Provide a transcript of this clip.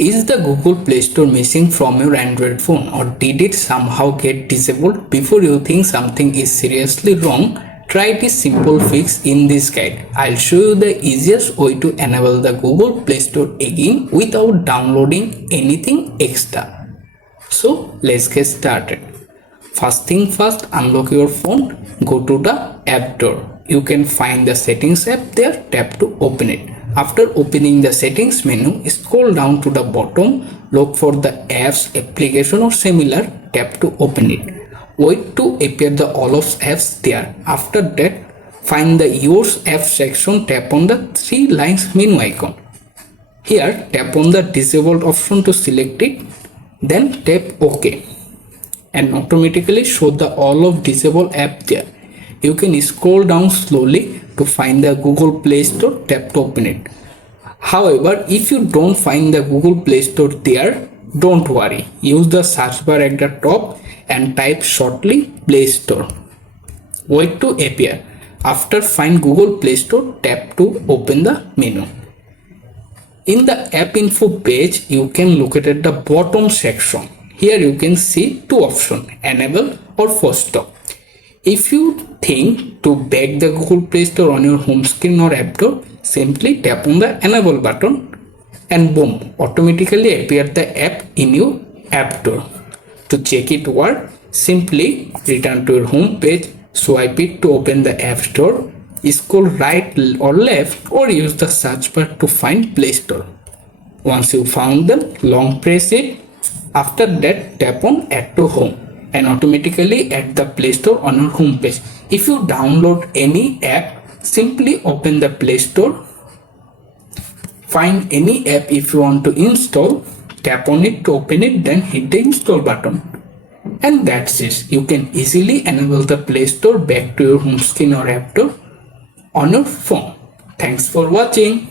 Is the Google Play Store missing from your Android phone, or did it somehow get disabled? Before you think something is seriously wrong, try this simple fix in this guide. I'll show you the easiest way to enable the Google Play Store again without downloading anything extra. So let's get started. First thing first, unlock your phone, go to the app door. You can find the settings app there, tap to open it. After opening the settings menu, scroll down to the bottom, look for the apps, application or similar, tap to open it. Wait to appear the all of apps there. After that, find the Yours App section, tap on the 3 lines menu icon. Here, tap on the disabled option to select it, then tap OK. And automatically show the all of disabled app there. You can scroll down slowly to find the Google Play Store, tap to open it. However, if you don't find the Google Play Store there, don't worry. Use the search bar at the top and type shortly Play Store. Wait to appear. After find Google Play Store, tap to open the menu. In the app info page, you can look at the bottom section. Here you can see 2 options, enable or force stop. If you think to back the Google Play Store on your home screen or app door, simply tap on the enable button and boom, automatically appear the app in your app door. To check it work, simply return to your home page, swipe it to open the app store, scroll right or left or use the search bar to find Play Store. Once you found them, long press it. After that, tap on add to home and automatically add the Play Store on your home page. If you download any app, simply open the Play Store, find any app if you want to install, tap on it to open it, then hit the install button. And that's it. You can easily enable the Play Store back to your home screen or app store on your phone. Thanks for watching.